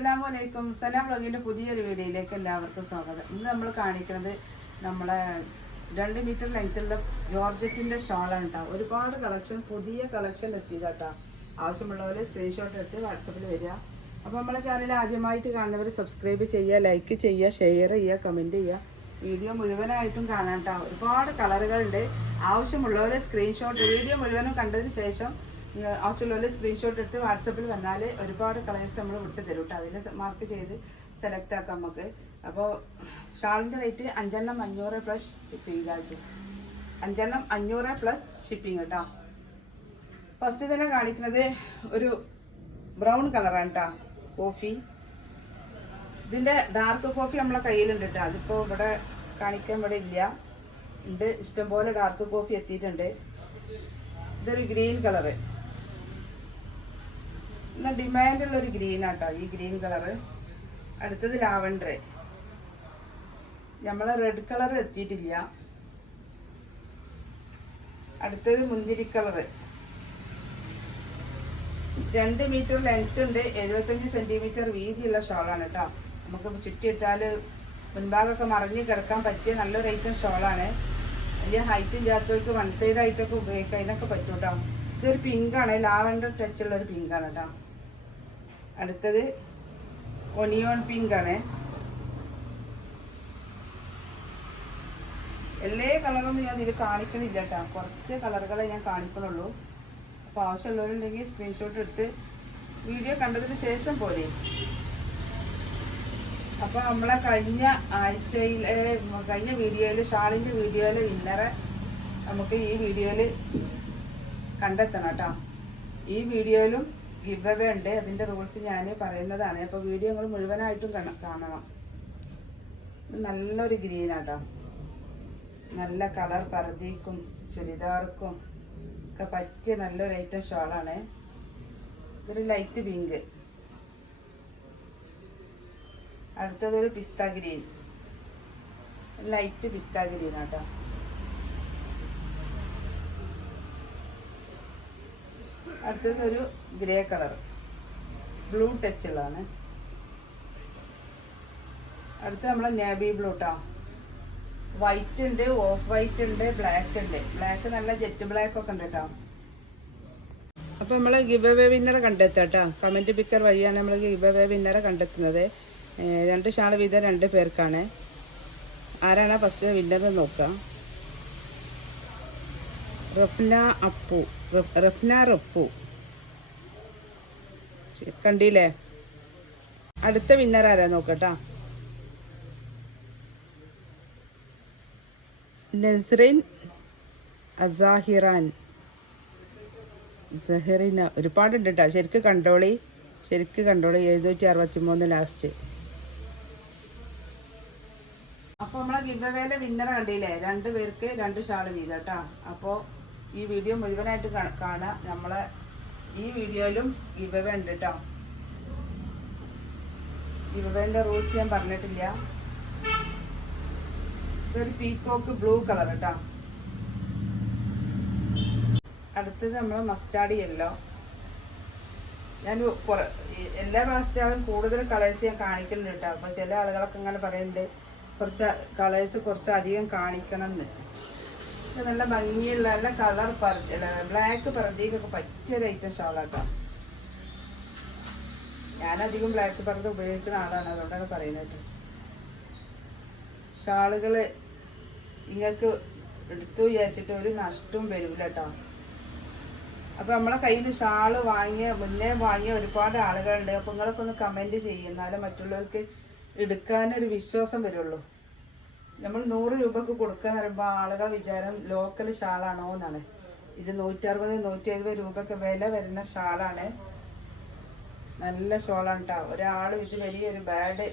അസ്സലാമലൈക്കും. സന വ്ളോഗിൻ്റെ പുതിയൊരു വീഡിയോയിലേക്ക് എല്ലാവർക്കും സ്വാഗതം. ഇന്ന് നമ്മൾ കാണിക്കുന്നത് നമ്മളെ 2 മീറ്റർ ലെങ്ത്തുള്ള ജോർജറ്റിൻ്റെ ഷോളാണ് കേട്ടോ. ഒരുപാട് കളക്ഷൻ, പുതിയ കളക്ഷൻ എത്തിയതാട്ടോ. ആവശ്യമുള്ളവർ സ്ക്രീൻഷോട്ട് എടുത്ത് വാട്സപ്പിൽ വരിക. അപ്പോൾ നമ്മളെ ചാനൽ ആദ്യമായിട്ട് കാണുന്നവർ സബ്സ്ക്രൈബ് ചെയ്യുക, ലൈക്ക് ചെയ്യുക, ഷെയർ ചെയ്യുക, കമൻറ്റ് ചെയ്യുക. വീഡിയോ മുഴുവനായിട്ടും കാണാൻ കേട്ടോ. ഒരുപാട് കളറുകളുണ്ട്. ആവശ്യമുള്ളവർ സ്ക്രീൻഷോട്ട് വീഡിയോ മുഴുവനും കണ്ടതിന് ശേഷം ആവശ്യമുള്ള സ്ക്രീൻഷോട്ട് എടുത്ത് വാട്സപ്പിൽ വന്നാൽ ഒരുപാട് കളേഴ്സ് നമ്മൾ വിട്ട് തരും കേട്ടോ. അതിൽ മാർക്ക് ചെയ്ത് സെലക്ട് ആക്കാം നമുക്ക്. അപ്പോൾ ഷാളിൻ്റെ rate 5 500 plus shipping charge. 5 500 plus shipping കേട്ടോ. ഫസ്റ്റ് തന്നെ കാണിക്കുന്നത് ഒരു ബ്രൗൺ കളറാണ് കേട്ടോ. കോഫി, ഇതിൻ്റെ ഡാർക്ക് കോഫി നമ്മളെ കയ്യിലുണ്ട് കേട്ടോ. അതിപ്പോൾ ഇവിടെ കാണിക്കാൻ ഇവിടെ ഇല്ല, ഉണ്ട്. ഇഷ്ടംപോലെ ഡാർക്ക് കോഫി എത്തിയിട്ടുണ്ട്. ഇതൊരു ഗ്രീൻ കളറ്, നല്ല ഡിമാൻഡുള്ളൊരു ഗ്രീനാട്ടോ ഈ ഗ്രീൻ കളറ്. അടുത്തത് ലാവൻഡർ, നമ്മളെ റെഡ് കളർ എത്തിയിട്ടില്ല. അടുത്തത് മുന്തിരി കളറ്. 2 മീറ്റർ ലെങ്ത് ഉണ്ട്, 75 സെൻറ്റിമീറ്റർ വീതിയുള്ള ഷോളാണ് കേട്ടോ. നമുക്ക് ചുറ്റിയിട്ടാൽ മുൻഭാഗമൊക്കെ മറിഞ്ഞ് കിടക്കാൻ പറ്റിയ നല്ലൊരു ഐറ്റം ഷോളാണ്. വലിയ ഹൈറ്റ് ഇല്ലാത്തവർക്ക് വൺ സൈഡ് ആയിട്ടൊക്കെ ഉപയോഗിക്കാം, അതിനൊക്കെ പറ്റും കേട്ടോ. ഇതൊരു പിങ്കാണ്, ലാവൻഡർ ടച്ചുള്ളൊരു പിങ്കാണ് കേട്ടോ. അടുത്തത് ഒനിയോൺ പിങ്കാണ്. എല്ലാ കളറും ഞാൻ ഇതിൽ കാണിക്കണില്ല കേട്ടോ, കുറച്ച് കളറുകളെ ഞാൻ കാണിക്കണുള്ളൂ. അപ്പോൾ ആവശ്യമുള്ളവരുണ്ടെങ്കിൽ സ്ക്രീൻഷോട്ട് എടുത്ത് വീഡിയോ കണ്ടതിന് ശേഷം പോരെ. അപ്പോൾ നമ്മളെ കഴിഞ്ഞ വീഡിയോയിൽ ഷാളിൻ്റെ വീഡിയോയിൽ വിന്നറെ നമുക്ക് ഈ വീഡിയോയിൽ കണ്ടെത്തണം കേട്ടോ. ഈ വീഡിയോയിലും ഗിവ് അവേ ഉണ്ട്. അതിൻ്റെ റൂൾസ് ഞാൻ പറയുന്നതാണ്. അപ്പോൾ വീഡിയോ നിങ്ങൾ മുഴുവനായിട്ടും കാണണം. നല്ലൊരു ഗ്രീനാട്ടോ, നല്ല കളർ പർദ്ദയ്ക്കും ചുരിദാർക്കും ഒക്കെ പറ്റിയ നല്ലൊരു ഐറ്റം ഷോളാണ്. ഇതൊരു ലൈറ്റ് പിങ്ക്. അടുത്തതൊരു പിസ്ത ഗ്രീൻ, ലൈറ്റ് പിസ്ത ഗ്രീൻ ആട്ടോ. അടുത്തതൊരു ഗ്രേ കളർ, ബ്ലൂ ടച്ചുള്ളതാണ്. അടുത്ത നമ്മളെ നേവി ബ്ലൂ കേട്ടോ. വൈറ്റ് ഉണ്ട്, ഓഫ് വൈറ്റ് ഉണ്ട്, ബ്ലാക്ക് ഉണ്ട്. ബ്ലാക്ക് നല്ല ജെറ്റ് ബ്ലാക്ക് ഒക്കെ ഉണ്ട് കേട്ടോ. അപ്പോൾ നമ്മൾ ഗിവ് അവേ വിന്നറെ കണ്ടെത്താം കേട്ടോ. കമൻറ്റ് പിക്കർ വഴിയാണ് നമ്മൾ ഗിവ് അവേ വിന്നറെ കണ്ടെത്തുന്നത്. 2 ഷാൾ വീതം 2 പേർക്കാണ്. ആരാണ് ഫസ്റ്റ് വിന്നർ നോക്കാം. റഫ്ന റപ്പു കണ്ടില്ലേ. അടുത്ത വിന്നർ ആരാ നോക്കട്ടാ. നസ്രിൻ അസാഹിറാൻ സഹറിന. ഒരുപാടുണ്ട് കേട്ടോ, ശരിക്ക് കണ്ടോളി 763 ലാസ്റ്റ്. അപ്പോൾ നമ്മളെ ഗിവ് അവേയിലെ വിന്നറെ കണ്ടില്ലേ, 2 പേർക്ക് 2 ഷാൾ വീതം കേട്ടോ. അപ്പോൾ ഈ വീഡിയോ മുഴുവനായിട്ട് കാണാം. നമ്മളെ ഈ വീഡിയോയിലും ഗിവ് അവേ ഉണ്ട് കേട്ടോ. ഗിവ് അവേൻ്റെ റൂൾസ് ഞാൻ പറഞ്ഞിട്ടില്ല. ഇതൊരു പീക്കോക്ക് ബ്ലൂ കളർ കേട്ടോ. അടുത്തത് നമ്മൾ മസ്റ്റാർഡ് യെല്ലോ. ഞാൻ എല്ലാ മസ്റ്റാർഡും കൂടുതൽ കളേഴ്സ് ഞാൻ കാണിക്കുന്നുണ്ട് കേട്ടോ. അപ്പോൾ ചില ആളുകളൊക്കെ ഇങ്ങനെ പറയുന്നുണ്ട് കുറച്ച് കളേഴ്സ് കുറച്ച് അധികം കാണിക്കണം എന്ന്. ഇത് നല്ല ഭംഗിയുള്ള നല്ല കളർ ബ്ലാക്ക് പർദ്ദയ്ക്കൊക്കെ പറ്റിയൊരു ഐറ്റം ഷോളാട്ടോ. ഞാനധികം ബ്ലാക്ക് പർദ്ദ ഉപയോഗിക്കുന്ന ആളാണ്, അതുകൊണ്ടാണ് പറയുന്നത്. ഷാളുകൾ നിങ്ങൾക്ക് എടുത്തു വിചാരിച്ചിട്ട് ഒരു നഷ്ടവും വരില്ല കേട്ടോ. അപ്പോൾ നമ്മളെ കയ്യിൽ ഷാള് മുന്നേ വാങ്ങിയ ഒരുപാട് ആളുകളുണ്ട്. അപ്പോൾ നിങ്ങളൊക്കെ ഒന്ന് കമൻറ്റ് ചെയ്യും, എന്നാലും മറ്റുള്ളവർക്ക് എടുക്കാനൊരു വിശ്വാസം വരുള്ളൂ. നമ്മൾ 100 രൂപക്ക് കൊടുക്കുക എന്ന് പറയുമ്പോൾ ആളുകൾ വിചാരം ലോക്കൽ ഷാളാണോ എന്നാണ്. ഇത് 160 170 രൂപക്ക് വില വരുന്ന ഷാളാണ്. നല്ല ഷോളാണ് കേട്ടോ. ഒരാളും ഇത് വലിയൊരു ബാഡ്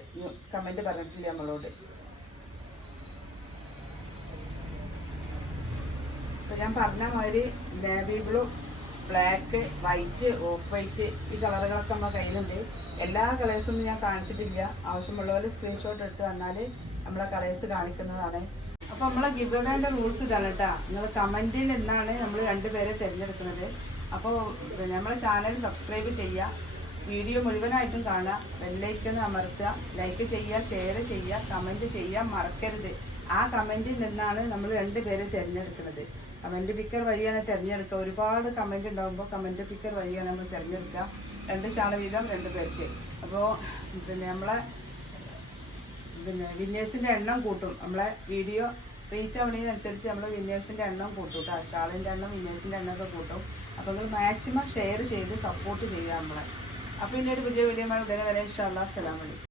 കമൻറ്റ് പറഞ്ഞിട്ടില്ല നമ്മളോട്. ഇപ്പം ഞാൻ പറഞ്ഞ മാതിരി navy blue, black, white, of white ഈ കളറുകളൊക്കെ നമ്മുടെ കയ്യിലുണ്ട്. എല്ലാ കളേഴ്സൊന്നും ഞാൻ കാണിച്ചിട്ടില്ല. ആവശ്യമുള്ളവർ സ്ക്രീൻഷോട്ട് എടുത്ത് വന്നാൽ നമ്മളെ കളേഴ്സ് കാണിക്കുന്നതാണ്. അപ്പോൾ നമ്മളെ ഗിവ് അവേൻ്റെ റൂൾസ് ഇതാണ് കേട്ടോ. നിങ്ങൾ കമൻറ്റിൽ നിന്നാണ് നമ്മൾ 2 പേരെ തിരഞ്ഞെടുക്കുന്നത്. അപ്പോൾ നമ്മളെ ചാനൽ സബ്സ്ക്രൈബ് ചെയ്യുക, വീഡിയോ മുഴുവനായിട്ടും കാണുക, ബെല്ലൈക്കൺ അമർത്തുക, ലൈക്ക് ചെയ്യുക, ഷെയർ ചെയ്യുക, കമൻറ്റ് ചെയ്യാൻ മറക്കരുത്. ആ കമൻറ്റിൽ നിന്നാണ് നമ്മൾ 2 പേരെ തിരഞ്ഞെടുക്കുന്നത്. കമൻറ്റ് പിക്കർ വഴിയാണ് തിരഞ്ഞെടുക്കുക. ഒരുപാട് കമൻറ്റ് ഉണ്ടാകുമ്പോൾ കമൻറ്റ് പിക്കർ വഴിയാണ് നമ്മൾ തിരഞ്ഞെടുക്കുക. 2 ഷാള വീതം 2 പേർക്ക്. അപ്പോൾ നമ്മളെ വിന്നേഴ്സിൻ്റെ എണ്ണം കൂട്ടും. നമ്മളെ വീഡിയോ റീച്ച് ആവുന്നതിനനുസരിച്ച് നമ്മൾ വിന്നേഴ്സിൻ്റെ എണ്ണം കൂട്ടും കേട്ടോ. ഷാളിൻ്റെ എണ്ണം, വിന്നേഴ്സിൻ്റെ എണ്ണമൊക്കെ കൂട്ടും. അപ്പോൾ നിങ്ങൾ മാക്സിമം ഷെയർ ചെയ്ത് സപ്പോർട്ട് ചെയ്യുക നമ്മളെ. അപ്പോൾ ഇനി ഒരു പുതിയ വീഡിയോ ഉടനെ വരെ ഇൻഷാ അല്ലാഹ്. അസ്സലാമു അലൈക്കും.